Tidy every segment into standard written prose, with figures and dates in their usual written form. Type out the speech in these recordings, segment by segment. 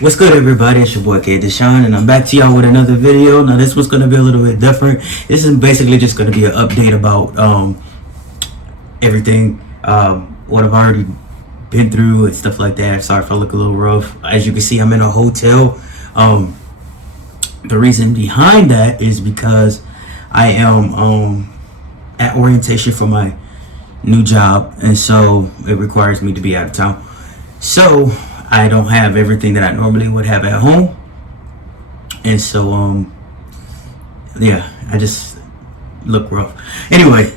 What's good, everybody? It's your boy Deshawn, and I'm back to y'all with another video. Now this one's gonna be a little bit different. This is basically just gonna be an update about everything, what I've already been through and stuff like that. Sorry if I look a little rough. As you can see, I'm in a hotel. The reason behind that is because I am at orientation for my new job, and so it requires me to be out of town. So I don't have everything that I normally would have at home, and so yeah, I just look rough. Anyway,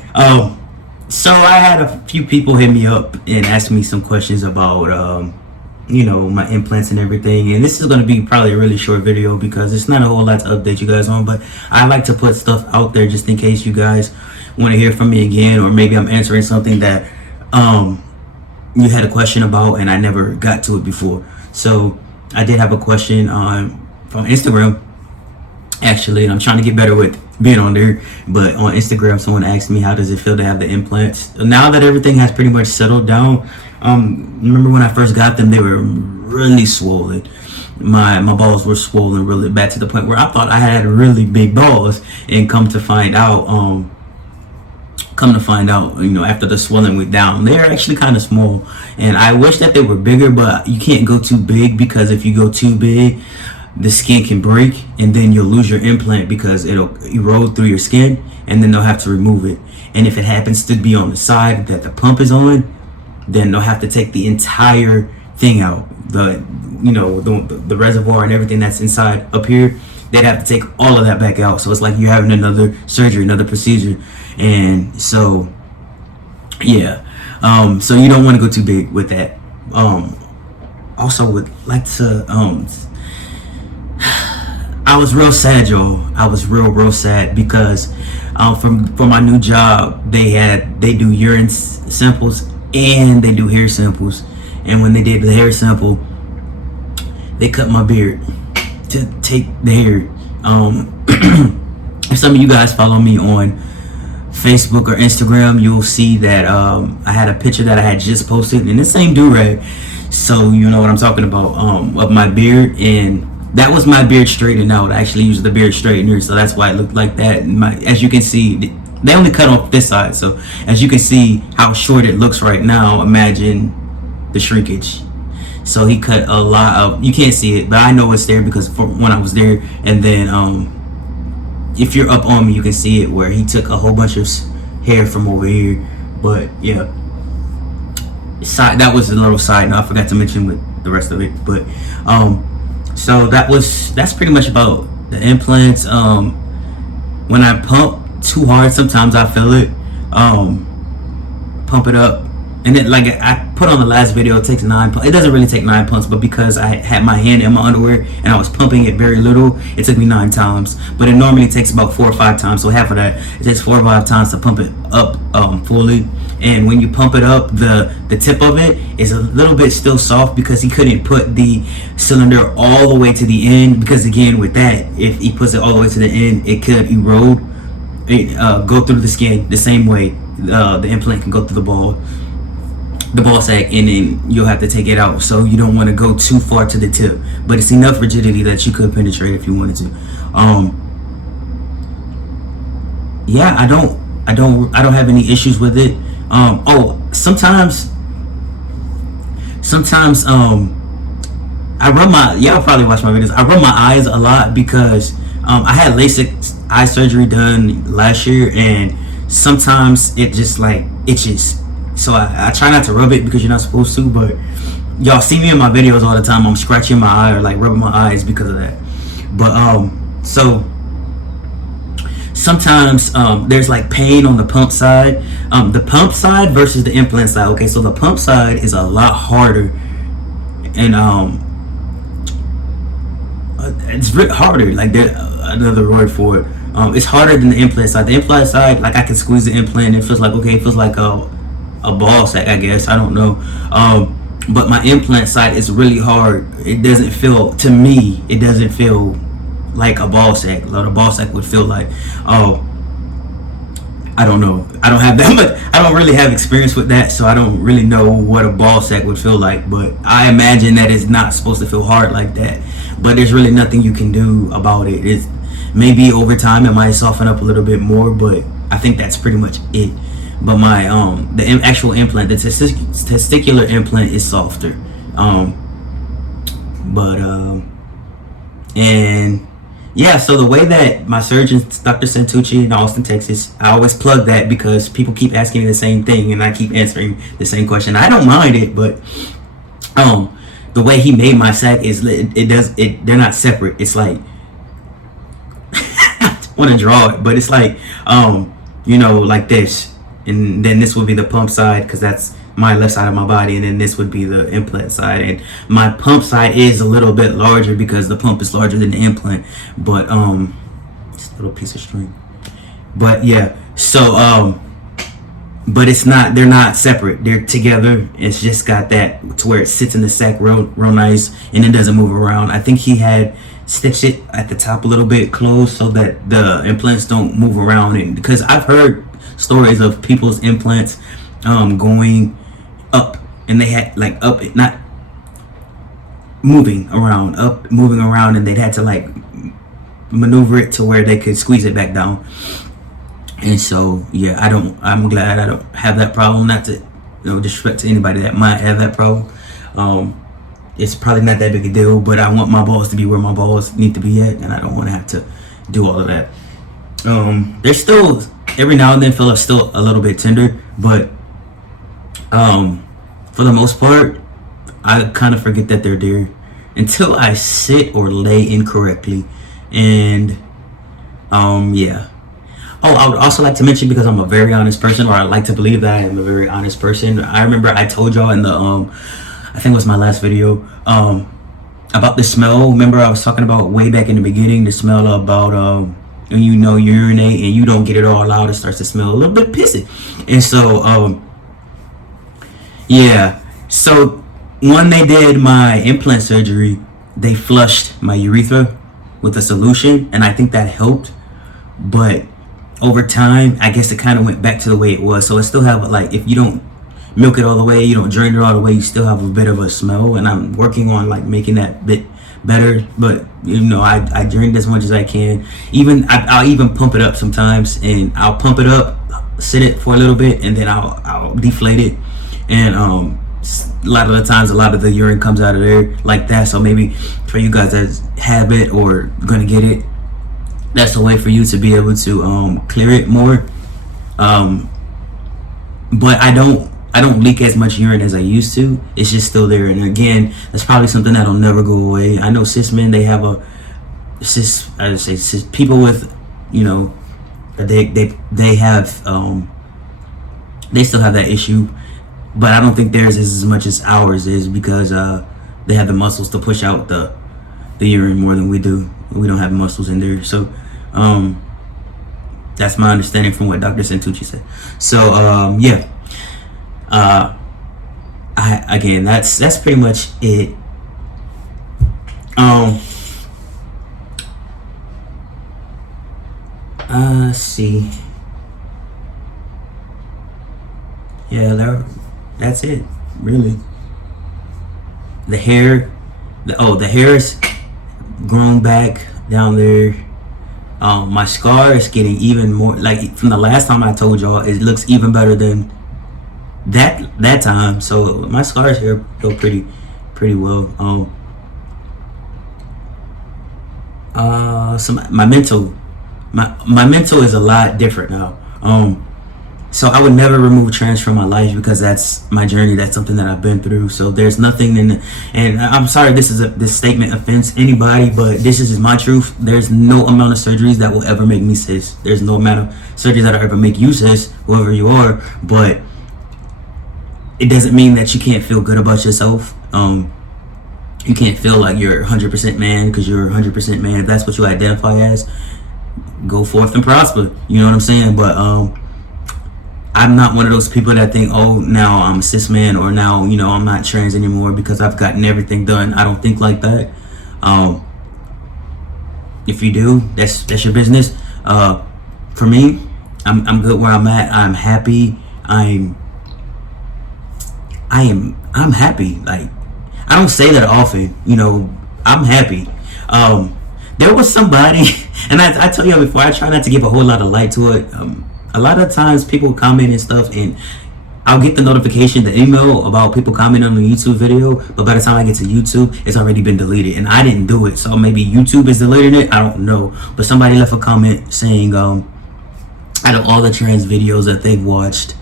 so I had a few people hit me up and ask me some questions about my implants and everything, and this is going to be probably a really short video because it's not a whole lot to update you guys on, but I like to put stuff out there just in case you guys want to hear from me again, or maybe I'm answering something that you had a question about and I never got to it before. So I did have a question from Instagram, actually, and I'm trying to get better with being on there. But on Instagram, someone asked me, how does it feel to have the implants now that everything has pretty much settled down? Remember when I first got them, they were really swollen. My balls were swollen really bad, to the point where I thought I had really big balls, and come to find out, after the swelling went down, they're actually kind of small. And I wish that they were bigger, but you can't go too big, because if you go too big, the skin can break, and then you'll lose your implant because it'll erode through your skin, and then they'll have to remove it. And if it happens to be on the side that the pump is on, then they'll have to take the entire thing out, the reservoir and everything that's inside up here. They'd have to take all of that back out. So it's like you're having another surgery, another procedure. And so yeah, so you don't want to go too big with that. Also would like to I was real sad, y'all. I was real sad because for my new job, they do urine samples and they do hair samples. And when they did the hair sample, they cut my beard to take the hair. If some of you guys follow me on Facebook or Instagram, you'll see that I had a picture that I had just posted in the same do-rag, so you know what I'm talking about, of my beard. And that was my beard straightened out. I actually used the beard straightener, so that's why it looked like that. As you can see, they only cut off this side, so as you can see how short it looks right now, imagine the shrinkage. So he cut a lot of, you can't see it, but I know it's there because when I was there. And then if you're up on me, you can see it where he took a whole bunch of hair from over here. But yeah, that was a little side note I forgot to mention with the rest of it. But so that's pretty much about the implants. When I pump too hard, sometimes I feel it. Pump it up, and then, like I put on the last video, it takes 9 pumps. It doesn't really take 9 pumps, but because I had my hand in my underwear and I was pumping it very little, it took me 9 times. But it normally takes about 4 or 5 times, so half of that, it takes 4 or 5 times to pump it up fully. And when you pump it up, the tip of it is a little bit still soft because he couldn't put the cylinder all the way to the end, because again, with that, if he puts it all the way to the end, it could erode, go through the skin the same way the implant can go through the ball sack, and then you'll have to take it out. So you don't want to go too far to the tip, but it's enough rigidity that you could penetrate if you wanted to. Yeah, I don't have any issues with it. Sometimes I rub my, y'all probably watch my videos, I rub my eyes a lot because I had LASIK eye surgery done last year, and sometimes it just like itches. So I try not to rub it because you're not supposed to, but y'all see me in my videos all the time. I'm scratching my eye or like rubbing my eyes because of that. But so sometimes there's like pain on the pump side. The pump side versus the implant side. Okay, so the pump side is a lot harder, and it's harder. Like there's another word for it. It's harder than the implant side. The implant side, like I can squeeze the implant, and it feels like okay, it feels like a ball sack, I guess. I don't know. But my implant side is really hard. It doesn't feel, to me, it doesn't feel like a ball sack. What a ball sack would feel like. I I don't know. I don't have that much. I don't really have experience with that, so I don't really know what a ball sack would feel like. But I imagine that it's not supposed to feel hard like that. But there's really nothing you can do about it. It's maybe over time it might soften up a little bit more, but I think that's pretty much it. But my actual implant, the testicular implant, is softer. And yeah, so the way that my surgeon, Dr. Santucci in Austin, Texas, I always plug that because people keep asking me the same thing and I keep answering the same question. I don't mind it, but the way he made my sack is they're not separate. It's like I want to draw it, but it's like like this, and then this would be the pump side because that's my left side of my body, and then this would be the implant side, and my pump side is a little bit larger because the pump is larger than the implant, but it's a little piece of string, but yeah, so but it's not, they're not separate, they're together. It's just got that to where it sits in the sack real nice, and it doesn't move around. I think he had stitched it at the top a little bit closed so that the implants don't move around, and because I've heard stories of people's implants going up, and they had like up, not moving around, and they'd had to like maneuver it to where they could squeeze it back down. And so yeah, I'm glad I don't have that problem. Not to disrespect to anybody that might have that problem. It's probably not that big a deal, but I want my balls to be where my balls need to be at, and I don't want to have to do all of that. They're still every now and then feel still a little bit tender, but for the most part, I kind of forget that they're there until I sit or lay incorrectly. And yeah. Oh, I would also like to mention, because I'm a very honest person, or I like to believe that I am a very honest person. I remember I told y'all in the I think it was my last video, about the smell. Remember I was talking about way back in the beginning, the smell about when you urinate and you don't get it all out, it starts to smell a little bit pissy. And so yeah, so when they did my implant surgery, they flushed my urethra with a solution, and I think that helped. But over time, I guess it kind of went back to the way it was. So it still have, like, if you don't milk it all the way, you don't drain it all the way, you still have a bit of a smell, and I'm working on like making that bit better. But I drain it as much as I can. I'll even pump it up sometimes, and I'll pump it up, sit it for a little bit, and then I'll deflate it. And a lot of the times, a lot of the urine comes out of there like that. So maybe for you guys that have it or gonna get it, that's a way for you to be able to clear it more. But I don't leak as much urine as I used to. It's just still there, and again, that's probably something that'll never go away. I know cis men, they have cis people with, they have they still have that issue, but I don't think theirs is as much as ours is, because they have the muscles to push out the urine more than we do. We don't have muscles in there. So that's my understanding from what Dr. Santucci said. So yeah, again, that's pretty much it. Let's see. Yeah, that's it, really. The hair, the hair is grown back down there. My scar is getting even more, like from the last time I told y'all, it looks even better than that time. So my scars here go pretty well. So my mental is a lot different now. So I would never remove trans from my life, because that's my journey. That's something that I've been through. So there's nothing and I'm sorry this statement offends anybody, but this is my truth. There's no amount of surgeries that will ever make me cis. There's no amount of surgeries that will ever make you cis, whoever you are. But it doesn't mean that you can't feel good about yourself. You can't feel like you're 100% man, because you're 100% man. If that's what you identify as, go forth and prosper. You know what I'm saying? But I'm not one of those people that think, oh, now I'm a cis man, or now, I'm not trans anymore because I've gotten everything done. I don't think like that. If you do, that's your business. For me, I'm good where I'm at. I'm happy. I'm happy. Like, I don't say that often, you know. I'm happy. There was somebody, and I tell you before, I try not to give a whole lot of light to it. A lot of times people comment and stuff, and I'll get the notification, the email about people commenting on the YouTube video, but by the time I get to YouTube, it's already been deleted, and I didn't do it. So maybe YouTube is deleting it. I don't know. But somebody left a comment saying, out of all the trans videos that they've watched,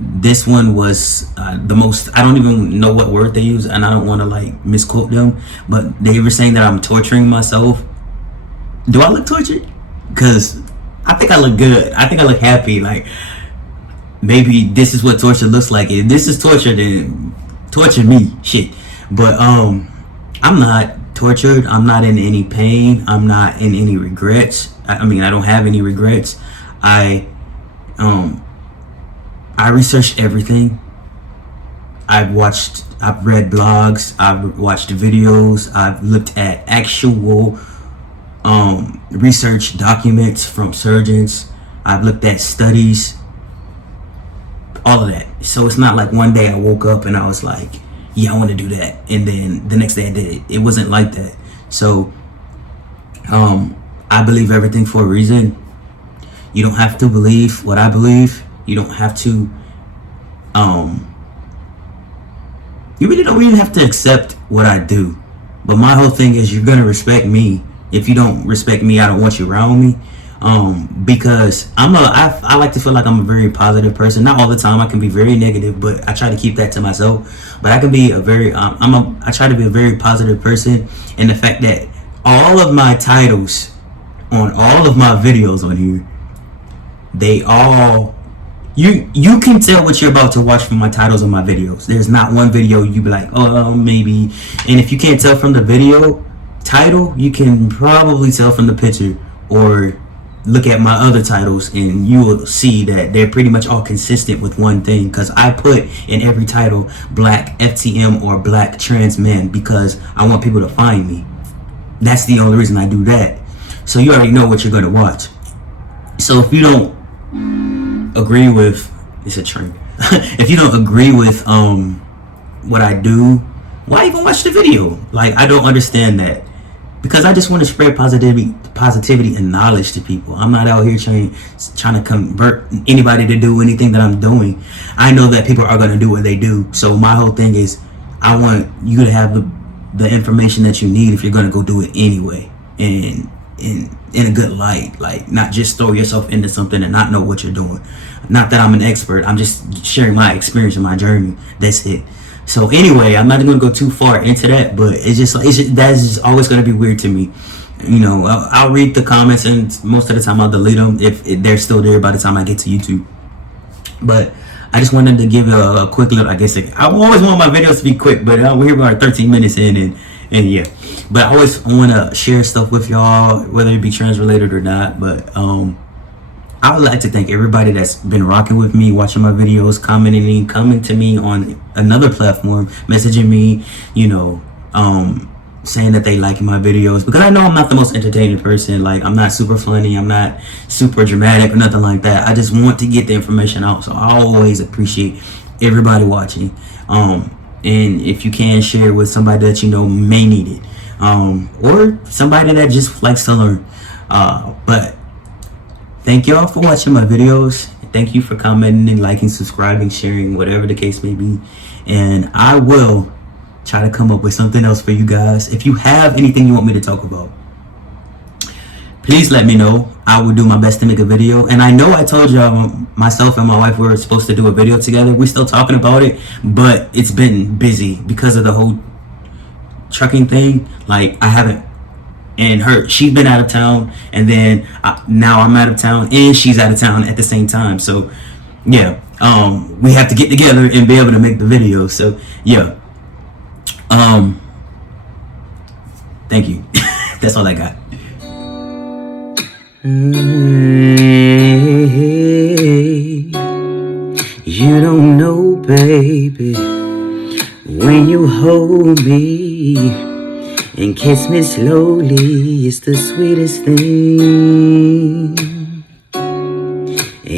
this one was the most. I don't even know what word they use, and I don't want to like misquote them, but they were saying that I'm torturing myself. Do I look tortured? Because I think I look good. I think I look happy. Like, maybe this is what torture looks like. If this is torture, then torture me. Shit. But I'm not tortured. I'm not in any pain. I'm not in any regrets. I mean, I don't have any regrets. I researched everything. I've read blogs, I've watched videos, I've looked at actual research documents from surgeons, I've looked at studies, all of that. So it's not like one day I woke up and I was like, yeah, I want to do that, and then the next day I did it. It wasn't like that. So I believe everything for a reason. You don't have to believe what I believe. You don't have to you really don't even have to accept what I do. But my whole thing is, you're gonna respect me. If you don't respect me, I don't want you around me. Because I like to feel like I'm a very positive person. Not all the time. I can be very negative, but I try to keep that to myself. But I can be a very I try to be a very positive person. And the fact that all of my titles on all of my videos on here, they all, you can tell what you're about to watch from my titles on my videos. There's not one video you be like, oh, maybe. And if you can't tell from the video title, you can probably tell from the picture, or look at my other titles and you will see that they're pretty much all consistent with one thing. Because I put in every title black FTM or black trans men, because I want people to find me. That's the only reason I do that. So you already know what you're going to watch. So if you don't agree with, it's a train. If you don't agree with what I do, why even watch the video? Like, I don't understand that. Because I just want to spread positivity and knowledge to people. I'm not out here trying to convert anybody to do anything that I'm doing. I know that people are going to do what they do. So my whole thing is, I want you to have the information that you need if you're going to go do it anyway. And in a good light, like, not just throw yourself into something and not know what you're doing. Not that I'm an expert. I'm just sharing my experience and my journey. That's it. So anyway, I'm not going to go too far into that, but it's just that's just always going to be weird to me. You know, I'll read the comments, and most of the time I'll delete them if they're still there by the time I get to YouTube. But I just wanted to give a quick little, I guess, I always want my videos to be quick, but we're here about 13 minutes in, and yeah. But I always want to share stuff with y'all, whether it be trans related or not. But I would like to thank everybody that's been rocking with me, watching my videos, commenting, coming to me on another platform, messaging me, you know, saying that they like my videos. Because I know I'm not the most entertaining person. Like, I'm not super funny. I'm not super dramatic or nothing like that. I just want to get the information out. So I always appreciate everybody watching. And if you can, share with somebody that you know may need it. Or somebody that just likes to learn. But thank y'all for watching my videos. Thank you for commenting and liking, subscribing, sharing, whatever the case may be. And I will try to come up with something else for you guys. If you have anything you want me to talk about, please let me know. I will do my best to make a video. And I know I told y'all, myself and my wife were supposed to do a video together. We're still talking about it, but it's been busy because of the whole trucking thing. Like, I haven't, and she's been out of town, and then now I'm out of town and she's out of town at the same time. So yeah, we have to get together and be able to make the video. So yeah, thank you. That's all I got. You don't know, baby, when you hold me and kiss me slowly, it's the sweetest thing.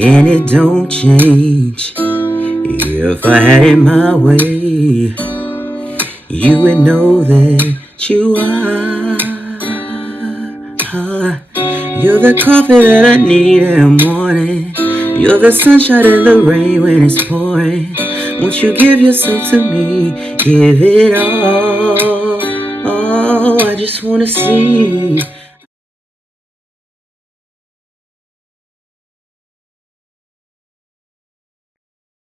and it don't change. If I had it my way, you would know that you are. You're the coffee that I need in the morning. You're the sunshine in the rain when it's pouring. Won't you give yourself to me? Give it all. Oh, I just wanna see